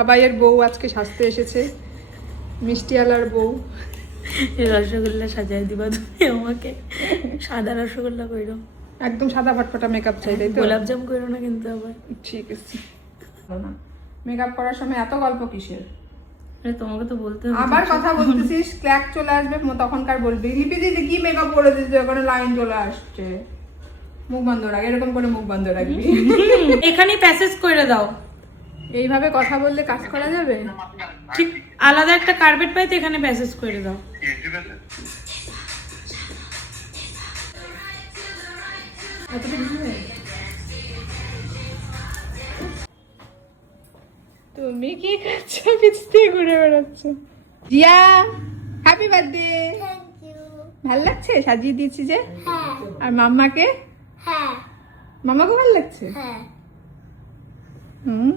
বাবাইয়ের বউ আজকে সাজতে এসেছে, মিষ্টিওয়ালার বউ। রসগোল্লা সাজাই দিবা তুমি আমাকে, সাদা রসগোল্লা কইরো, একদম সাদা ফটফটা মেকআপ চাই, তাই তো? গোলাপ জাম কইরো না কিন্তু আবার। ঠিক আছে, মেকআপ করার সময় এত গল্প কিসের? আরে তোমাকে তো বলতে হবে। আবার কথা বলতেছিস, ক্ল্যাক চলে আসবে তখনকার বলবি লিপি দিদি কি মেকআপ করে দিয়েছে, ওখানে লাইন চলে আসছে। মুখ বন্ধ রাখ, এরকম করে মুখ বন্ধ রাখবি। এখানেই প্যাসেজ করে দাও। এইভাবে কথা বললে কাজ করা যাবে? ঠিক আলাদা একটা কার্পেট পাইতে এখানে প্যাসেজ করে দাও। তুমি কি করছো? পিছতে ঘুরে বেড়াচ্ছ। Zia, happy birthday. ভাল লাগছে সাজিয়ে দিয়েছি যে? আর মাম্মাকে? মাম্মাকে ভাল লাগছে? হুম।